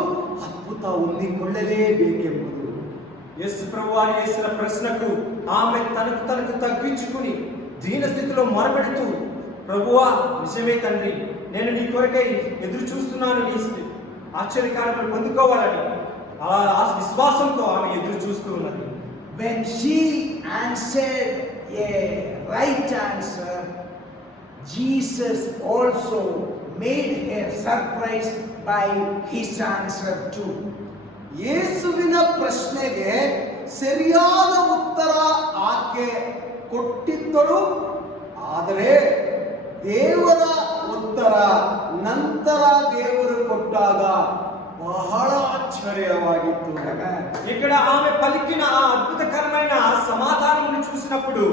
ಅದ್ಭುತ ಹೊಂದಿಕೊಳ್ಳಲೇಬೇಕೆಂಬುದು. యేసు ప్రభువారు చేసిన ప్రశ్నకు ఆమె తనకు తగ్గించుకుని దీన స్థితిలో మొరపెడుతూ, ప్రభువా, నిజమే తండ్రి, నేను నీ కొరకై ఎదురు చూస్తున్నాను, నీ ఆశ్చర్యకార్యములు పొందుకోవాలని ఆ విశ్వాసంతో ఆమె ఎదురు చూస్తూ ఉన్నది. When she answered a right answer, Jesus also made her surprised by his answer too. ಯೇಸುವಿನ ಪ್ರಶ್ನೆಗೆ ಸರಿಯಾದ ಉತ್ತರ ಆಕೆ ಕೊಟ್ಟಿದ್ದಳು. ಆದರೆ ದೇವರ ಉತ್ತರ ನಂತರ ದೇವರು ಕೊಟ್ಟಾಗ ಬಹಳ ఆశ్చర్యವಾಗಿತ್ತು. ఇక్కడ ఆమె పలికిన ఆ అద్భుతకరమైన సమాధానమును చూసినప్పుడు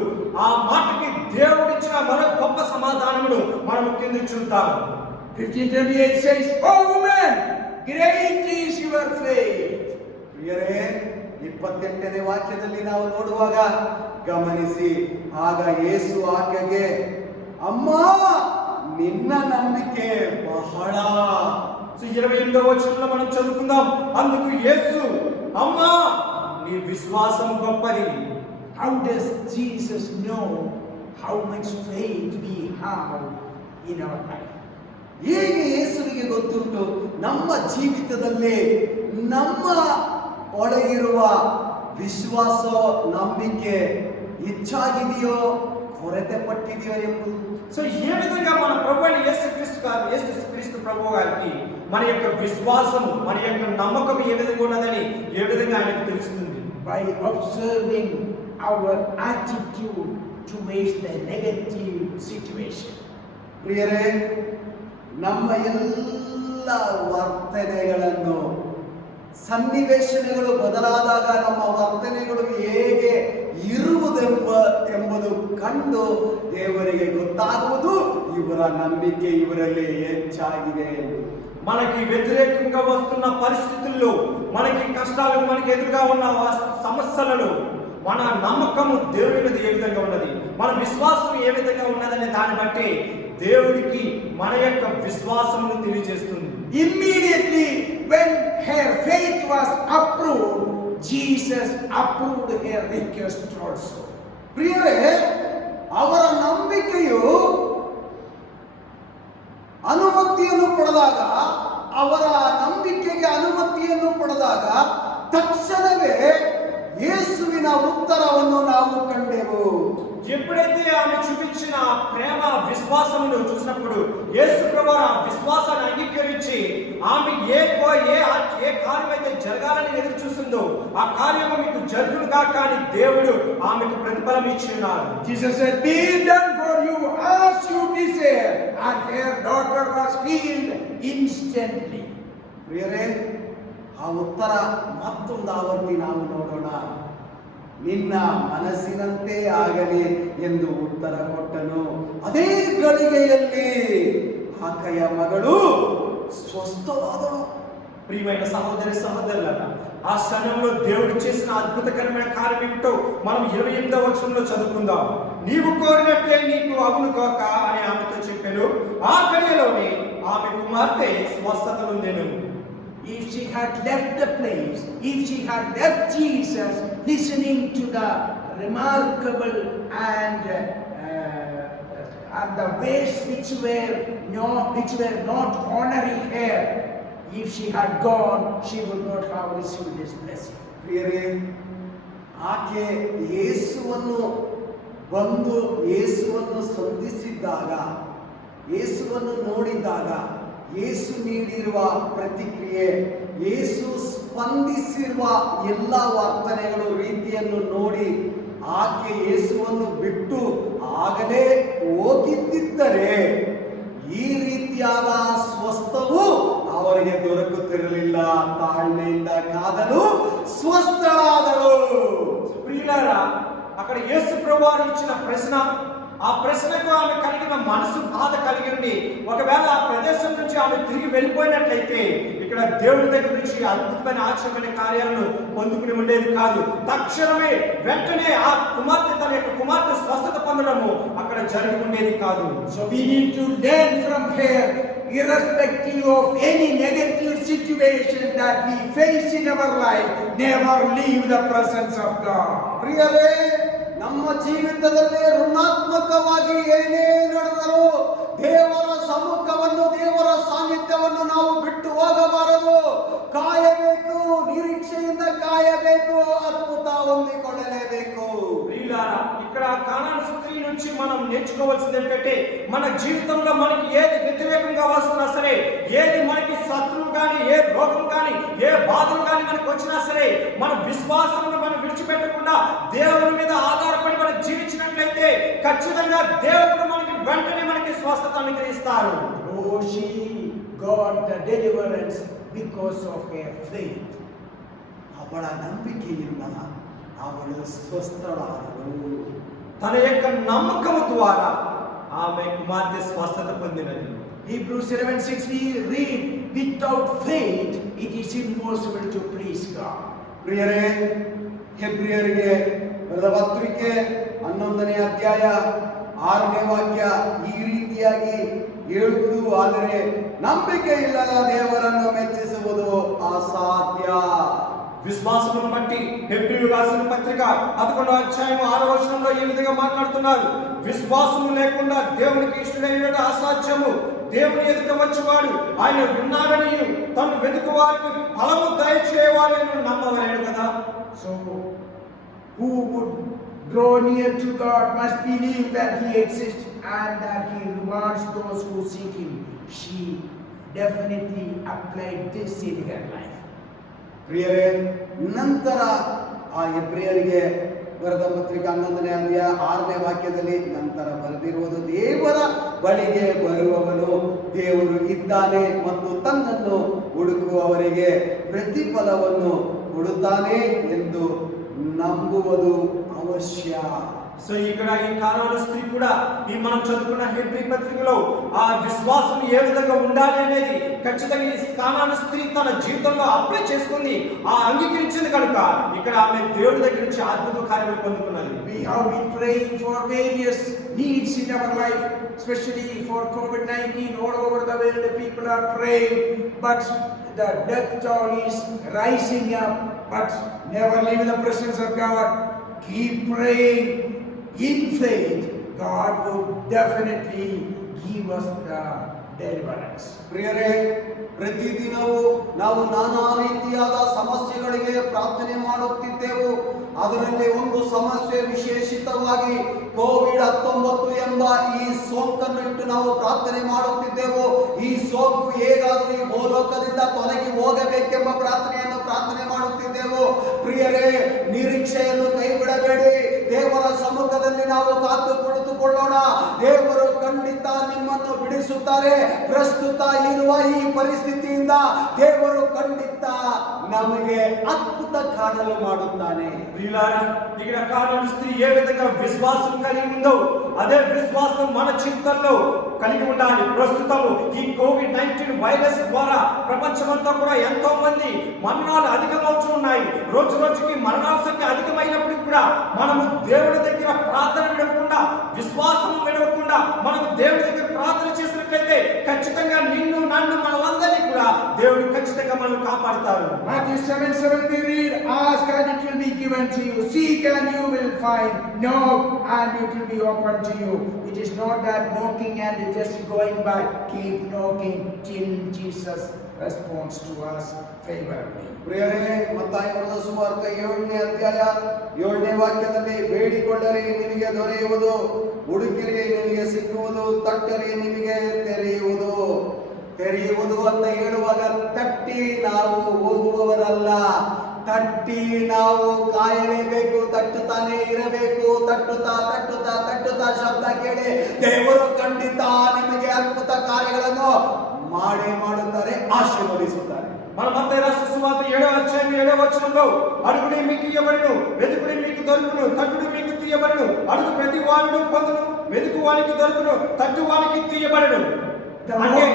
ఆ మాటకి దేవుడిచ్చిన మరో గొప్ప సమాధానమును మనం కింద చూద్దాం. 15:28 says, "Oh woman, great is your faith." ಪ್ರಿಯರೇ, 28ನೇ ವಾಕ್ಯದಲ್ಲಿ ನಾವು ನೋಡುವಾಗ ಗಮನಿಸಿ, ಆಗ ಯೇಸು ಆಕೆಗೆ, ಅಮ್ಮ, ನಿನ್ನ ನಂಬಿಕೆ ಬಹಳ. 28వ వచనంలో మనం చదువుకుందాం. అందుకు యేసు, అమ్మా, నీ విశ్వాసం గొప్పది. How does Jesus know how much faith we have in our life? ಹೇಗೆ ಯೇಸುವಿಗೆ ಗೊತ್ತುಂಟು ನಮ್ಮ ಜೀವಿತದಲ್ಲಿ ನಮ್ಮ ಒಳಗಿರುವ ವಿಶ್ವಾಸ, ನಂಬಿಕೆ ಹೆಚ್ಚಾಗಿದೆಯೋ ಕೊರತೆ ಪಟ್ಟಿದೆಯೋ ಎಂಬುದು. సో ఏ విధంగా మన ప్రభు అయిన యేసుక్రీస్తు ప్రభు గారికి మన యొక్క విశ్వాసం, మన యొక్క నమ్మకం ఏ విధంగా ఉన్నదని ఏ విధంగా ఆయనకు తెలుస్తుంది? By observing our attitude towards the negative situation. ಪ್ರಿಯರೇ, ನಮ್ಮ ಎಲ್ಲ ವರ್ತನೆಗಳನ್ನು, ಸನ್ನಿವೇಶಗಳು ಬದಲಾದಾಗ ನಮ್ಮ ವರ್ತನೆಗಳು ಹೇಗೆ ಎಂಬುದು ಕಂಡು ದೇವರಿಗೆ ಗೊತ್ತಾಗುವುದು ಇವರ ನಂಬಿಕೆ ಇವರಲ್ಲಿ ಹೆಚ್ಚಾಗಿದೆ. మనకి వ్యతిరేకంగా వస్తున్న పరిస్థితుల్లో, మనకి కష్టాలు, మనకి ఎదురుగా ఉన్న సమస్యలలో మన నమ్మకము దేవుడి మీద ఏ విధంగా ఉన్నది, మన విశ్వాసం ఏ విధంగా ఉన్నదనే దాన్ని బట్టి దేవుడికి మన యొక్క విశ్వాసమును తెలియజేస్తుంది. Immediately when her faith was approved, Jesus approved her request also. ಪ್ರಿಯರೇ, ಅವರ ನಂಬಿಕೆಯು ಅನುಮತಿಯನ್ನು ಪಡೆದಾಗ, ಅವರ ನಂಬಿಕೆಗೆ ಅನುಮತಿಯನ್ನು ಪಡೆದಾಗ ತಕ್ಷಣವೇ ಯೇಸುವಿನ ಉತ್ತರವನ್ನು ನಾವು ಕಂಡೆವು. ఎప్పుడైతే ఆమె చూపించిన ప్రేమ విశ్వాసమును చూసినప్పుడు యేసు ప్రభువు ఆ విశ్వాసాన్ని అంగీకరించి ఆమె ఏ కార్యం అయితే జరగాలని ఎదురు చూసిందో ఆ కార్యము మీకు జరుగునుగా కానీ దేవుడు ఆమెకు ప్రతిఫలం ఇచ్చినాడు. Jesus said, "Be done for you as you desire," and her daughter was healed instantly. ಪ್ರಿಯರೇ, ಆ ಉತ್ತರ ಮತ್ತೊಂದು ಆವರ್ತಿ ನಾವು ನೋಡೋಣ. ನಿನ್ನ ಮನಸ್ಸಿನಂತೆ ಆಗಲಿ ಎಂದು ಉತ್ತರ ಕೊಟ್ಟನು. ಅದೇ ಗಳಿಗೆಯಲ್ಲಿ ಆಕೆಯ ಮಗಳು ಸ್ವಸ್ಥವಾದಳು. ప్రియమైన సహోదరి సహోదరులారా, ఆ క్షణంలో దేవుడు చేసిన అద్భుతకరమైన కార్యం ఏమిటో మనం 28వ వచనంలో చదువుకుందాం. నీవు కోరినట్లే నీకు అవును కాక అని ఆమెతో చెప్పాను. ఆ గడియలోనే ఆమె కుమార్తె స్వస్థత పొందెను. If she had left the place, if she had left Jesus, listening to the remarkable and the ways which were not honoring her, if she had gone, she would not have received this blessing. ಪ್ರಿಯರೇ, ಆಕೆ ಯೇಸುವನ್ನು ಬಂದು ಯೇಸುವನ್ನು ಸಂಧಿಸಿದ್ದಾಗ, ಯೇಸುವನ್ನು ನೋಡಿದಾಗ, ಯೇಸು ನೀಡಿರುವ ಪ್ರತಿಕ್ರಿಯೆ, ಯೇಸು ಸ್ಪಂದಿಸಿರುವ ಎಲ್ಲ ವರ್ತನೆಗಳು, ರೀತಿಯನ್ನು ನೋಡಿ ಆಕೆ ಯೇಸುವನ್ನು ಬಿಟ್ಟು ಆಗಲೇ ಹೋಗಿದ್ದರೆ ಈ ರೀತಿಯಾದ ಸ್ವಸ್ಥವು ಅವರಿಗೆ ದೊರಕುತ್ತಿರಲಿಲ್ಲ. ತಾಳ್ಮೆಯಿಂದ ಕಾದಲು ಸ್ವಸ್ಥಳಾದಳು. ప్రియులారా, అక్కడ యేసు ప్రభువారు ఇచ్చిన ప్రశ్న, ఆ ప్రశ్నకు ఆమె కలిగిన మనసు బాధ కలిగింది. ఒకవేళ ఆ ప్రదేశం నుంచి ఆమె తిరిగి వెళ్ళిపోయినట్లయితే ఇక్కడ దేవుడి దగ్గర నుంచి అద్భుతమైన ఆశ్చర్యమైన కార్యాలను పొందుకుని ఉండేది కాదు. తక్షణమే వెంటనే ఆ కుమార్తె తన యొక్క కుమార్తె స్వస్థత పొందడము అక్కడ జరిగి ఉండేది కాదు. So we need to learn from her, irrespective of any negative situation that we face in our life, never leave the presence of God. ಪ್ರಿಯರೇ, ನಮ್ಮ ಜೀವಿತದಲ್ಲಿ ಋಣಾತ್ಮಕವಾಗಿ ಏನೇ ನಡೆದರೂ ದೇವರ ಸಮ್ಮುಖವನ್ನು, ದೇವರ ಸಾನ್ನಿಧ್ಯವನ್ನು ನಾವು ಬಿಟ್ಟು ಹೋಗಬಾರದು. ಕಾಯಬೇಕು, ನಿರೀಕ್ಷೆಯಿಂದ ಕಾಯಬೇಕು, ಅದ್ಭುತ ಹೊಂದಿಕೊಳ್ಳಲೇಬೇಕು. ఇక్కడ కానాను స్త్రీ నుంచి మనం నేర్చుకోవాల్సింది ఏంటంటే, మన జీవితంలో మనకి ఏది వ్యతిరేకంగా వస్తున్నా సరే, ఏది మనకి శత్రువు కానీ, ఏ రోగం కానీ, ఏ బాధలు కానీ మనకు వచ్చినా సరే, మన విశ్వాసమును మనం విడిచిపెట్టకుండా దేవుని మీద ఆధారపడి మనం జీవించినట్లయితే ఖచ్చితంగా దేవుడు మనకి వెంటనే మనకి స్వస్థత అనుగ్రహిస్తారు. Oh, she got the deliverance because of her faith. ಅವಳ ನಂಬಿಕೆಯಿಂದ ಅವಳು ಸ್ವಸ್ಥಳಾದಳು. తన యొక్క నమ్మకము ద్వారా ఆమె కుమార్తె స్వస్థత పొందినది. Hebrews 11:6 we read, "Without faith it is impossible to please God." ಪ್ರಿಯರೇ, ಹೆಬ್ರಿಯರಿಗೆ ಬರೆದ ಪತ್ರಿಕೆ 11ನೇ ಅಧ್ಯಾಯ 6ನೇ ವಾಕ್ಯ ಈ ರೀತಿಯಾಗಿ ಹೇಳುವುದು, ಆದರೆ ನಂಬಿಕೆ ಇಲ್ಲದ ದೇವರನ್ನು ಮೆಚ್ಚಿಸುವುದು ಅಸಾಧ್ಯ. విశ్వాసమును బట్టి హెబ్రీయులు రాసిన పత్రిక 11వ అధ్యాయం 6వ వచనంలో ఈ విధంగా మాట్లాడుతున్నారు. విశ్వాసము లేకుండా దేవునికి ఇష్టడైనట అసాధ్యము. దేవుని ఎదుట వచ్చేవాడు ఆయన ఉన్నాడని తను వెతుకు వారికి ఫలము దయచేయవాడని నమ్మవలేను కదా. So who would draw near to God must believe that He exists and that He rewards those who seek Him. She definitely applied this in her life. ಪ್ರಿಯರೇ, ನಂತರ ಆ ಹೆಬ್ರಿಯರಿಗೆ ಬರೆದ ಪತ್ರಿಕೆ 11ನೇ ಅಧ್ಯಾಯ 6ನೇ ವಾಕ್ಯದಲ್ಲಿ ನಂತರ ಬರೆದಿರುವುದು, ದೇವರ ಬಳಿಗೆ ಬರುವವನು ದೇವರು ಇದ್ದಾನೆ ಮತ್ತು ತನ್ನನ್ನು ಹುಡುಕುವವರಿಗೆ ಪ್ರತಿಫಲವನ್ನು ಕೊಡುತ್ತಾನೆ ಎಂದು ನಂಬುವುದು ಅವಶ್ಯ. సో ఇక్కడ ఈ కానాను స్త్రీ కూడా ఈ మనం చదువుకున్న హెబ్రీ పత్రికలో ఆ విశ్వాసం ఏ విధంగా ఉండాలి అనేది ఖచ్చితంగా ఈ కానాను స్త్రీ తన జీవితంలో అప్లై చేసుకుంది, ఆ అంగీకరించింది కనుక ఇక్కడ ఆమె దేవుడి దగ్గర నుంచి అద్భుత కార్యాలు పొందుకున్నది. We have been praying for various needs in our life, especially for COVID-19. All over the world people are praying, but the death toll is rising up. But never leave the presence of God. Keep praying in faith. God will definitely give us the deliverance. ಪ್ರಿಯರೇ, ಪ್ರತಿದಿನವೂ ನಾವು ನಾನಾ ರೀತಿಯಾದ ಸಮಸ್ಯೆಗಳಿಗೆ ಪ್ರಾರ್ಥನೆ ಮಾಡುತ್ತಿದ್ದೆವು. ಅದರಲ್ಲಿ ಒಂದು ಸಮಸ್ಯೆ ವಿಶೇಷಿತವಾಗಿ ಕೋವಿಡ್-19 ಎಂಬ ಈ ಸೋಂಕನ್ನು ಇಟ್ಟು ನಾವು ಪ್ರಾರ್ಥನೆ ಮಾಡುತ್ತಿದ್ದೆವು. ಈ ಸೋಂಕು ಹೇಗಾದರೂ ಈ ಭೂಲೋಕದಿಂದ ತೊಲಗಿ ಹೋಗಬೇಕೆಂಬ ಪ್ರಾರ್ಥನೆ ಮಾಡುತ್ತಿದ್ದೆವು. ಪ್ರಿಯರೇ, ನಿರೀಕ್ಷೆಯನ್ನು ಕೈಬಿಡಬೇಡಿ. ದೇವರ ಸಮ್ಮುಖದಲ್ಲಿ ನಾವು ಕಾದು ಕುಳಿತುಕೊಳ್ಳೋಣ. ದೇವರು ಖಂಡಿತ ನಿಮ್ಮನ್ನು ಬಿಡಿಸುತ್ತಾರೆ. ಪ್ರಸ್ತುತ ಇರುವ ಈ ಪರಿಸ್ಥಿತಿಯಿಂದ ದೇವರು ಖಂಡಿತ ನಮಗೆ ಅದ್ಭುತ ಕಾಣಲು ಮಾಡುತ್ತಾನೆ. ఇక్కడ కానాను స్త్రీ ఏ విధంగా విశ్వాసం కలిగి ఉందో అదే విశ్వాసం మన జీవితంలో కలిగి ఉండాలి. ప్రస్తుతము ఈ కోవిడ్-19 వైరస్ ద్వారా ప్రపంచమంతా కూడా ఎంతో మంది మరణాలు అధికమవుతూ ఉన్నాయి. రోజు రోజుకి మరణాల సంఖ్య అధికమైనప్పటికీ కూడా మనము దేవుడి దగ్గర ప్రార్థన విడవకుండా, విశ్వాసం విడవకుండా మనము దేవుడి దగ్గర ప్రార్థన చేసినట్లయితే ఖచ్చితంగా నిన్ను నన్ను మనలందరినీ కూడా దేవుడు ఖచ్చితంగా మనల్ని కాపాడుతారు. Matthew 7:7 we read, ask and it will be given to you, seek and you will find, knock and it will be open to you. It is not that knocking and just going by. Keep knocking till Jesus responds to us favorably. ಪ್ರಿಯರೇ, ಮತ್ತಾಯ ಬರೆದ ಸುವಾರ್ತೆ 7ನೇ ಅಧ್ಯಾಯ 7ನೇ ವಾಕ್ಯದಲ್ಲಿ, ಬೇಡಿಕೊಳ್ಳರೆ ನಿಮಗೆ ದೊರೆಯುವುದು, ಹುಡುಕಿರಿ ನಿಮಗೆ ಸಿಕ್ಕುವುದು, ತಟ್ಟರೆ ನಿಮಗೆ ತೆರೆಯುವುದು. ತೆರೆಯುವುದು ಅಂತ ಹೇಳುವಾಗ ತಟ್ಟಿ ನಾವು ಹೋಗುವವರಲ್ಲ, ತಟ್ಟಿ ನಾವು ಕಾಯಲೇಬೇಕು, ತಟ್ಟುತ್ತಾನೆ ಇರಬೇಕು. ತಟ್ಟುತ್ತಾ ತಟ್ಟುತ್ತಾ ತಟ್ಟುತ್ತಾ ಶಬ್ದ ಕೇಳಿ ದೇವರು ಖಂಡಿತ ನಿಮಗೆ ಅದ್ಭುತ ಕಾರ್ಯಗಳನ್ನು ಮಾಡುತ್ತಾರೆ, ಆಶೀರ್ವದಿಸುತ್ತಾರೆ. మన మత్తయి రాసిన సువార్త 7వ అధ్యాయం 7వ వచనంలో, అడుగుడి మీకు ఇయ్యబడును, వెతుకుడి మీకు దొరుకును, తట్టుడి మీకు తీయబడును, అడుగు ప్రతి వాడును పొందును, వెతుకు వానికి దొరుకును, తట్టు వానికి తీయబడును. అంటే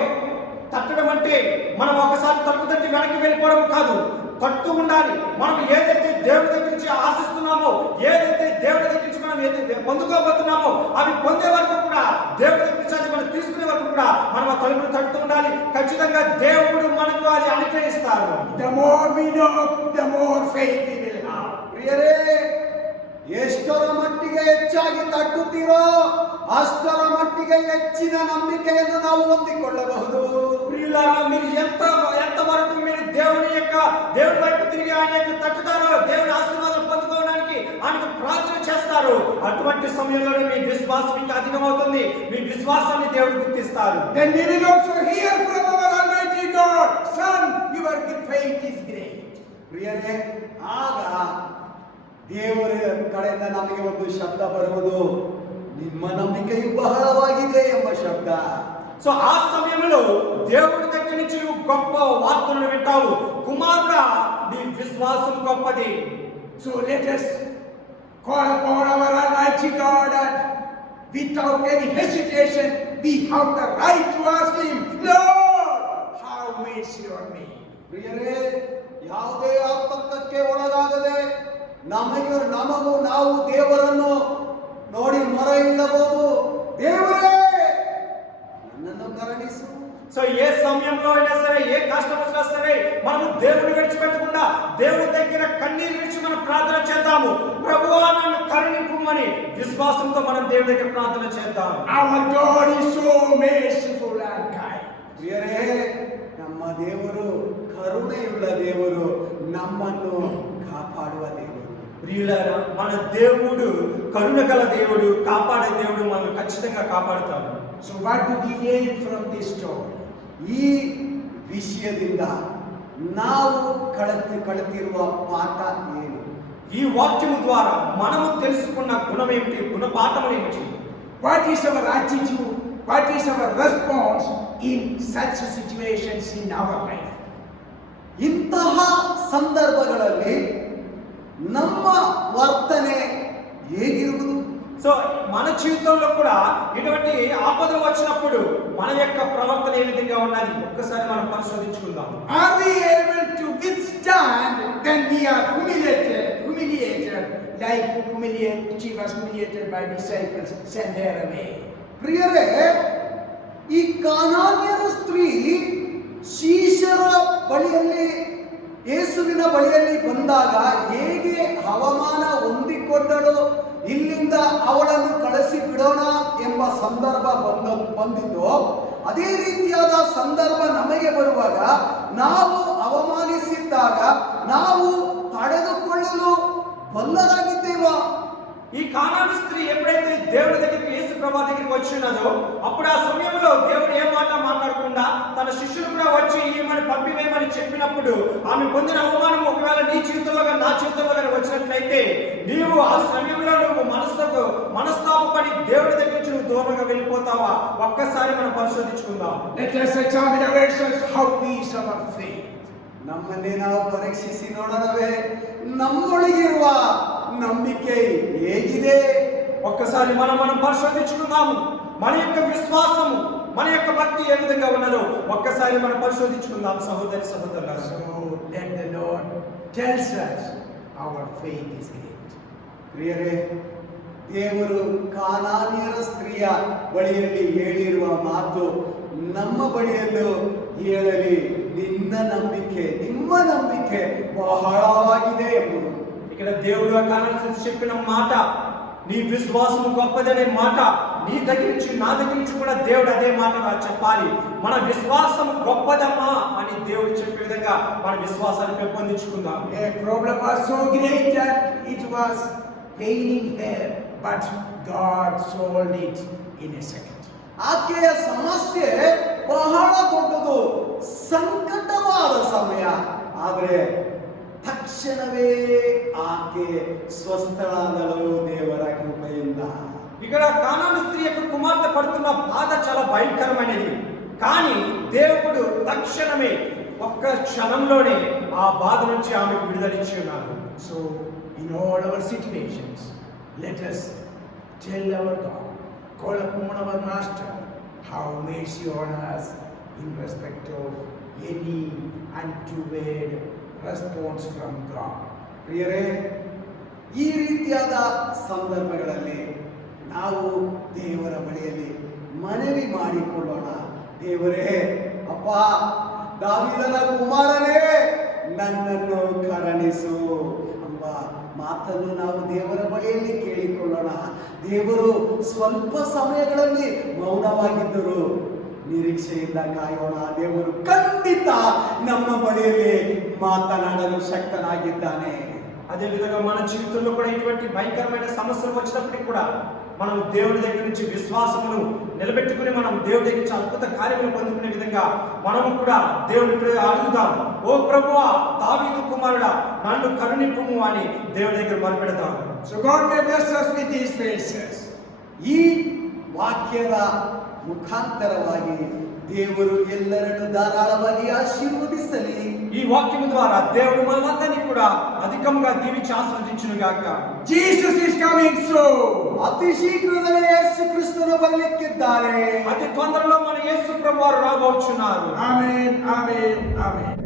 తట్టడం అంటే మనం ఒకసారి తలుపు తట్టి వెనక్కి వెళ్ళిపోవడం కాదు, తట్టు ఉండాలి. మనం ఏదైతే దేవుడి దగ్గర నుంచి ఆశిస్తున్నామో, ఏదైతే దేవుడి దగ్గర నుంచి మనం ఏదైతే పొందుకోబోతున్నామో అవి పొందే వరకు కూడా, దేవుడి దగ్గర నుంచి అది మనం తీసుకునే వరకు కూడా మనం ఆ తలుపును తట్టుతూ ఉండాలి. ఖచ్చితంగా దేవుడు మనకు అది అనుగ్రహిస్తారు. The more we know, the more faith we will have. ಪ್ರಿಯರೇ, ಎಷ್ಟರ ಮಟ್ಟಿಗೆ ಹೆಚ್ಚಾಗಿ ತಟ್ಟುತ್ತೀರೋ ಅಷ್ಟರ ಮಟ್ಟಿಗೆ ಹೆಚ್ಚಿನ ನಂಬಿಕೆಯನ್ನು ನಾವು ಹೊಂದಿಕೊಳ್ಳಬಹುದು. ప్రియులారా, మీరు ఎంత వరకు మీరు దేవుడి వైపు తిరిగి ఆయన యొక్క తట్టుతారో, దేవుడి ఆశీర్వాదం పొందుకోవడానికి ఆయనకు ప్రార్థన చేస్తారు, అటువంటి సమయంలో మీ విశ్వాసం ఇంకా అధికమవుతుంది. మీ విశ్వాసాన్ని దేవుడు గుర్తిస్తారు. Then we will also hear from our Almighty God, son, your faith is great. ಪ್ರಿಯರೇ, ಆಗ ದೇವರ ಕಡೆಯಿಂದ ನಮಗೆ ಒಂದು ಶಬ್ದ ಬರುವುದು, ನಿಮ್ಮ ನಂಬಿಕೆಯು ಬಹಳವಾಗಿದೆ ಎಂಬ ಶಬ್ದ. సో ఆ సమయంలో దేవుడి దగ్గర నుంచి నువ్వు గొప్ప వార్తలను వింటావు. కుమారుడా, నీ విశ్వాసం గొప్పది. So let us call upon our Almighty God and without any hesitation we have the right to ask Him, Lord, have mercy on me. ಪ್ರಿಯರೇ, ಯಾವುದೇ ಆತಂಕಕ್ಕೆ ಒಳಗಾಗದೆ ನಮಗೂ ನಾವು ದೇವರನ್ನು ನೋಡಿ ಮೊರೆ ಇಡಬಹುದು. ದೇವರೇ, ನನ್ನನ್ನು ಕರುಣಿಸು. సో ఏ సమయంలో అయినా సరే, ఏ కష్టం వచ్చినా సరే, మనము దేవుని విడిచిపెట్టకుండా దేవుని దగ్గర కన్నీరు విడిచి మనం ప్రార్థన చేద్దాము. ప్రభువా, నన్ను కరుణింపుమని విశ్వాసంతో మనం దేవుని దగ్గర ప్రార్థన చేద్దాం. Our God is so merciful and kind. ಪ್ರಿಯರೇ, ನಮ್ಮ ದೇವರು ಕರುಣೆಯುಳ್ಳ ದೇವರು, ನಮ್ಮನ್ನು ಕಾಪಾಡುವ ದೇವರು. ప్రియులారా, మన దేవుడు కరుణ గల దేవుడు, కాపాడే దేవుడు, మనల్ని ఖచ్చితంగా కాపాడుతాడు. So what do we learn from this story? ಈ ವಿಷಯದಿಂದ ನಾವು ಕಲಿತಿರುವ ಪಾಠ ಏನು? ఈ వాక్యము ద్వారా మనము తెలుసుకున్న గుణం ఏమిటి, గుణపాఠం ఏమిటి? What is our attitude? What is our response in such situations in our life? ಇಂತಹ ಸಂದರ್ಭಗಳಲ್ಲಿ ನಮ್ಮ ವರ್ತನೆ ಹೇಗಿರುವುದು? సో మన జీవితంలో కూడా ఇటువంటి ఆపదలు వచ్చినప్పుడు మన యొక్క ప్రవర్తన ఏ విధంగా ఉన్నది ఒక్కసారి మనం పరిశోధించుకుందాం. Are we able to withstand when we are humiliated like she was humiliated by disciples, send her away? ಪ್ರಿಯರೇ, ಈ ಕಾನಾನ್ಯರ ಸ್ತ್ರೀ ಶಿಷ್ಯರ ಬಳಿಯಲ್ಲಿ, ಯೇಸುವಿನ ಬಳಿಯಲ್ಲಿ ಬಂದಾಗ ಹೇಗೆ ಅವಮಾನ ಹೊಂದಿಕೊಂಡಳು, ಇಲ್ಲಿಂದ ಅವಳನ್ನು ಕಳಿಸಿ ಬಿಡೋಣ ಎಂಬ ಸಂದರ್ಭ ಬಂದಿದ್ದು, ಅದೇ ರೀತಿಯಾದ ಸಂದರ್ಭ ನಮಗೆ ಬರುವಾಗ ನಾವು ಅವಮಾನಿಸಿದ್ದಾಗ ನಾವು ತಡೆದುಕೊಳ್ಳಲು ಬಲ್ಲರಾಗಿದ್ದೇವಾ? ఈ కానాను స్త్రీ ఎప్పుడైతే దేవుడి దగ్గరికి యేసు ప్రభువు దగ్గరికి వచ్చినదో అప్పుడు ఆ సమయంలో దేవుడు ఏ మాట మాట్లాడకుండా తన శిష్యులు కూడా వచ్చి ఈమెను పంపివేయమని చెప్పినప్పుడు ఆమె పొందిన అవమానం ఒకవేళ నీ జీవితంలో కానీ నా జీవితంలో కానీ వచ్చినట్లయితే నీవు ఆ సమయంలో నువ్వు మనస్తాపపడి దేవుడి దగ్గర నుంచి నువ్వు దూరంగా వెళ్ళిపోతావా? ఒక్కసారి మనం పరిశోధించుకుందాం. Let us examine ourselves how we our faith. ನಮ್ಮನ್ನೇ ನಾವು ಪರೀಕ್ಷಿಸಿ ನೋಡೋಣವೇ, ನಮ್ಮೊಳಗಿರುವ ನಂಬಿಕೆ ಹೇಗಿದೆ? ఒక్కసారి మనం పరిశోధించుకుందాము. మన యొక్క విశ్వాసము, మన యొక్క భక్తి ఏ విధంగా ఉన్నదో ఒక్కసారి మనం పరిశోధించుకుందాం సహోదరి సహోదరులారా. So let the Lord tells us our faith is great. ಪ್ರಿಯರೇ, ದೇವರು ಕಾನಾನ್ಯರ ಸ್ತ್ರೀಯ ಬಳಿಯಲ್ಲಿ ಹೇಳಿರುವ ಮಾತು ನಮ್ಮ ಬಳಿಯಲ್ಲೂ ಹೇಳಲಿ, ನಿಮ್ಮ ನಂಬಿಕೆ ಬಹಳವಾಗಿದೆ ಎಂಬುದು. ఇక్కడ దేవుడు కానాను చెప్పిన మాట, నీ విశ్వాసము గొప్పదనే మాట నీ దగ్గర నుంచి నా దగ్గర నుంచి కూడా దేవుడు అదే మాటగా చెప్పాలి. మన విశ్వాసం గొప్పదమ్మా అని దేవుడు చెప్పే విధంగా మన విశ్వాసాన్ని పెంపొందించుకుందాం. The problem was so great that it was paining her, but God solved it in a second. ಆಕೆಯ ಸಮಸ್ಯೆ ಬಹಳ ದೊಡ್ಡದು, ಸಂಕಟವಾದ ಸಮಯ, ಆದರೆ ತಕ್ಷಣವೇ ಆಕೆ ಸ್ವಸ್ಥಳಾದಳು ದೇವರ ಕೃಪೆಯಿಂದ. ఇక్కడ కానాను స్త్రీ యొక్క కుమార్తె పడుతున్న బాధ చాలా భయంకరమైనది, కానీ దేవుడు తక్షణమే ఒక్క క్షణంలోనే ఆ బాధ నుంచి ఆమెకు విడుదలిచ్చి ఉన్నారు. So in all our situations, let us tell our God, call upon our Master, have mercy on us in respect of any untoward response from God. ಪ್ರಿಯರೇ, ಈ ರೀತಿಯಾದ ಸಂದರ್ಭಗಳಲ್ಲಿ ನಾವು ದೇವರ ಬಳಿಯಲ್ಲಿ ಮನವಿ ಮಾಡಿಕೊಳ್ಳೋಣ. ದೇವರೇ, ಅಪ್ಪ, ದಾವೀದನ ಕುಮಾರನೇ, ನನ್ನನ್ನು ಕರುಣಿಸು ಎಂಬ ಮಾತನ್ನು ನಾವು ದೇವರ ಬಳಿಯಲ್ಲಿ ಕೇಳಿಕೊಳ್ಳೋಣ. ದೇವರು ಸ್ವಲ್ಪ ಸಮಯಗಳಲ್ಲಿ ಮೌನವಾಗಿದ್ದರು, ನಿರೀಕ್ಷೆಯಿಂದ ಕಾಯೋಣ. ದೇವರು ಖಂಡಿತ ನಮ್ಮ ಬಳಿಯಲ್ಲಿ ಮಾತನಾಡಲು ಶಕ್ತನಾಗಿದ್ದಾನೆ. అదే విధంగా మన జీవితంలో కూడా ఇటువంటి భయంకరమైన సమస్యలు వచ్చినప్పటికీ కూడా మనం దేవుడి దగ్గర నుంచి విశ్వాసమును నిలబెట్టుకుని మనం దేవుడి దగ్గర నుంచి అద్భుత కార్యములు పొందుకునే విధంగా మనము కూడా దేవుడికి అడుగుదాం. ఓ ప్రభువా, దావీదు కుమారుడా, నన్ను కరుణింపుము అని దేవుడి దగ్గర మొరపెడదాం. So God may bless us with these verses. ಈ ವಾಕ್ಯದ ಮುಖಾಂತರವಾಗಿ ದೇವರು ಎಲ್ಲರನ್ನು ಧಾರಾಳವಾಗಿ ಆಶೀರ್ವದಿಸಲಿ. ఈ వాక్యము ద్వారా దేవుడు మనమందరినీ కూడా అధికంగా దీవించి ఆశీర్వదించును గాక. Jesus is coming soon. అతి శీఘ్రమే యేసు క్రీస్తును బలికిದ್ದಾರೆ. అతి తొందరలో మన యేసు ప్రభువారు రాబోచున్నారు. Amen, amen, amen.